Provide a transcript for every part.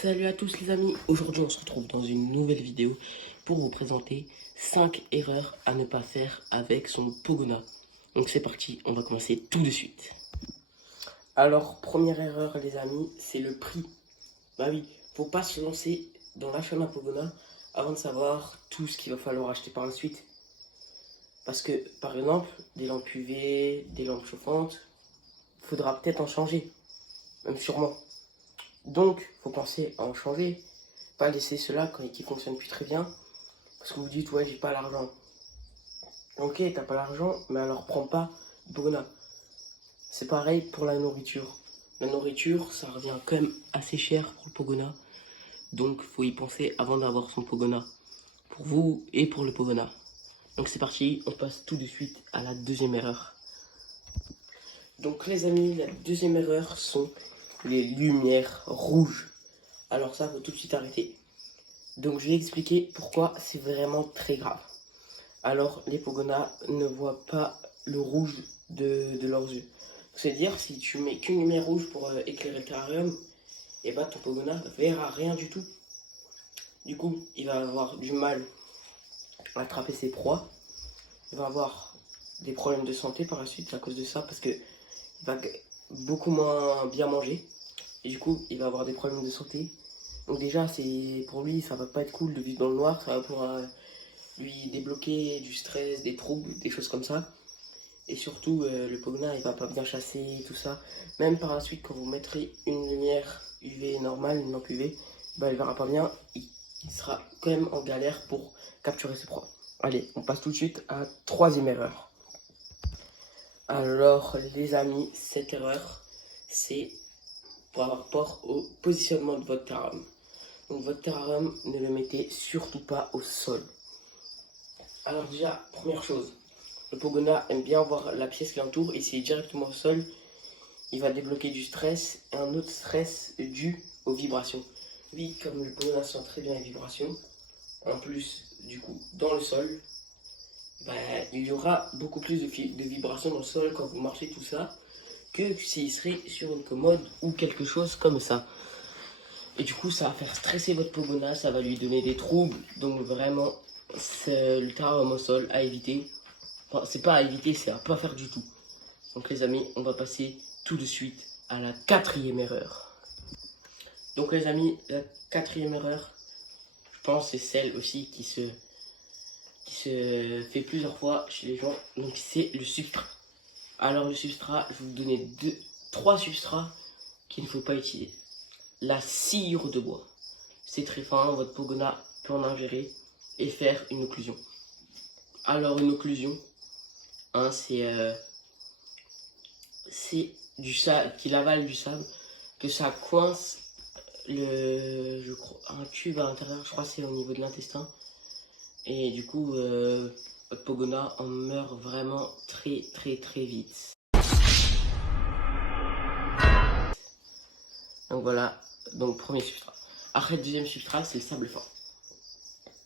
Salut à tous les amis, aujourd'hui on se retrouve dans une nouvelle vidéo pour vous présenter 5 erreurs à ne pas faire avec son Pogona. Donc c'est parti, on va commencer tout de suite. Alors première erreur les amis, c'est le prix. Bah oui, faut pas se lancer dans l'achat d'un Pogona avant de savoir tout ce qu'il va falloir acheter par la suite. Parce que par exemple, des lampes UV, des lampes chauffantes, faudra peut-être en changer, même sûrement. Donc, faut penser à en changer, pas laisser ceux-là qui fonctionnent plus très bien, parce que vous dites ouais j'ai pas l'argent. Ok, t'as pas l'argent, mais alors prends pas de Pogona. C'est pareil pour la nourriture. La nourriture, ça revient quand même assez cher pour le Pogona, donc faut y penser avant d'avoir son Pogona, pour vous et pour le Pogona. Donc c'est parti, on passe tout de suite à la deuxième erreur. Donc les amis, la deuxième erreur sont les lumières rouges. Alors ça, faut tout de suite arrêter. Donc je vais expliquer pourquoi c'est vraiment très grave. Alors les Pogona ne voient pas le rouge de leurs yeux. C'est-à-dire si tu mets qu'une lumière rouge pour éclairer le terrarium, et bah ton Pogona ne verra rien du tout. Du coup, il va avoir du mal à attraper ses proies. Il va avoir des problèmes de santé par la suite à cause de ça, parce que il va beaucoup moins bien manger. Et du coup, il va avoir des problèmes de santé. Donc déjà, pour lui, ça va pas être cool de vivre dans le noir. Ça va pouvoir lui débloquer du stress, des troubles, des choses comme ça. Et surtout, le Pogona, il va pas bien chasser, tout ça. Même par la suite, quand vous mettrez une lumière UV normale, une lampe UV, bah, il verra pas bien. Il sera quand même en galère pour capturer ses proies. Allez, on passe tout de suite à la troisième erreur. Alors, les amis, cette erreur, c'est pour avoir rapport au positionnement de votre terrarium. Donc, votre terrarium, ne le mettez surtout pas au sol. Alors déjà, première chose, le Pogona aime bien voir la pièce qui l'entoure et s'il est directement au sol, il va débloquer du stress et un autre stress dû aux vibrations. Oui, comme le Pogona sent très bien les vibrations, en plus, du coup, dans le sol, bah, il y aura beaucoup plus de vibrations dans le sol quand vous marchez tout ça que s'il serait sur une commode ou quelque chose comme ça. Et du coup, ça va faire stresser votre Pogona, ça va lui donner des troubles. Donc vraiment, c'est le terrarium au sol à éviter. Enfin, c'est pas à éviter, c'est à pas faire du tout. Donc les amis, on va passer tout de suite à la quatrième erreur. Donc les amis, la quatrième erreur, je pense c'est celle aussi qui se fait plusieurs fois chez les gens. Donc c'est le substrat. Alors le substrat, je vais vous donner trois substrats qu'il ne faut pas utiliser. La sciure de bois. C'est très fin, votre Pogona peut en ingérer et faire une occlusion. Alors une occlusion, hein, c'est du sable, qu'il avale du sable, que ça coince un tube à l'intérieur, je crois que c'est au niveau de l'intestin. Et du coup, votre Pogona en meurt vraiment très vite. Donc voilà, donc premier substrat. Après le deuxième substrat, c'est le sable fin.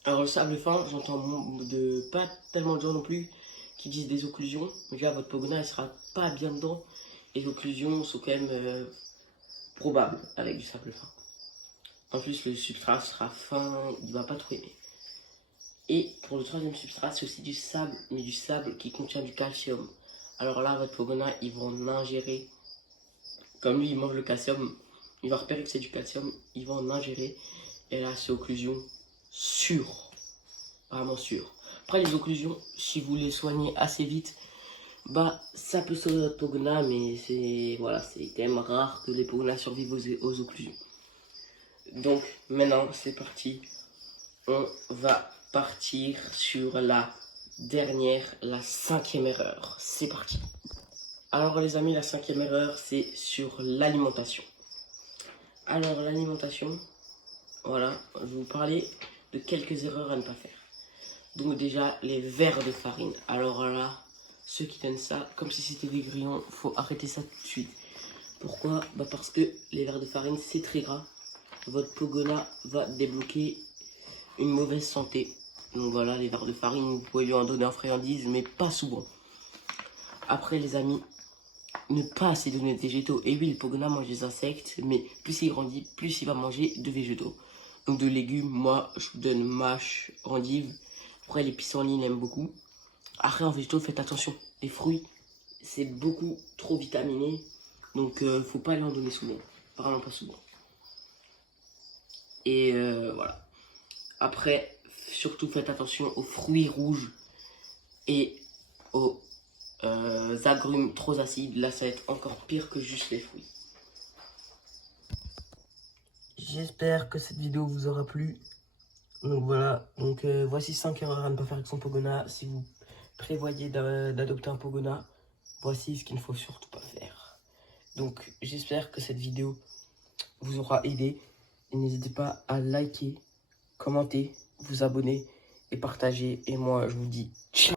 Alors le sable fin, j'entends pas tellement de gens non plus qui disent des occlusions. Mais là, votre Pogona, il sera pas bien dedans. Et les occlusions sont quand même probables avec du sable fin. En plus, le substrat sera fin, il va pas trop aimer. Et pour le troisième substrat, c'est aussi du sable, mais du sable qui contient du calcium. Alors là, votre Pogona, ils vont en ingérer. Comme lui, il mange le calcium, il va repérer que c'est du calcium, il va en ingérer. Et là, c'est occlusion sûre. Vraiment sûre. Après, les occlusions, si vous les soignez assez vite, bah, ça peut sauver votre Pogona, mais c'est quand même rare que les Pogona survivent aux occlusions. Donc, maintenant, c'est parti. On va partir sur la cinquième erreur. C'est parti. Alors les amis, la cinquième erreur, c'est sur l'alimentation. Alors l'alimentation, voilà, je vais vous parler de quelques erreurs à ne pas faire. Donc déjà, les verres de farine. Alors là, ceux qui donnent ça, comme si c'était des grillons, faut arrêter ça tout de suite. Pourquoi? Bah parce que les verres de farine, c'est très gras. Votre Pogona va débloquer une mauvaise santé. Donc voilà, les verres de farine, vous pouvez lui en donner un friandise, mais pas souvent. Après les amis, ne pas assez donner de végétaux. Et oui, le Pogona mange des insectes, mais plus il grandit, plus il va manger de végétaux. Donc de légumes, moi, je vous donne mâche, endive. Après, les pissenlits, il aime beaucoup. Après, en végétaux, faites attention. Les fruits, c'est beaucoup trop vitaminé. Donc, faut pas lui en donner souvent. Vraiment pas souvent. Et voilà. Après, surtout faites attention aux fruits rouges et aux agrumes trop acides. Là, ça va être encore pire que juste les fruits. J'espère que cette vidéo vous aura plu. Donc voilà, donc voici 5 erreurs à ne pas faire avec son Pogona. Si vous prévoyez d'adopter un Pogona, voici ce qu'il ne faut surtout pas faire. Donc j'espère que cette vidéo vous aura aidé. Et n'hésitez pas à liker, commenter, vous abonner et partager. Et moi je vous dis ciao.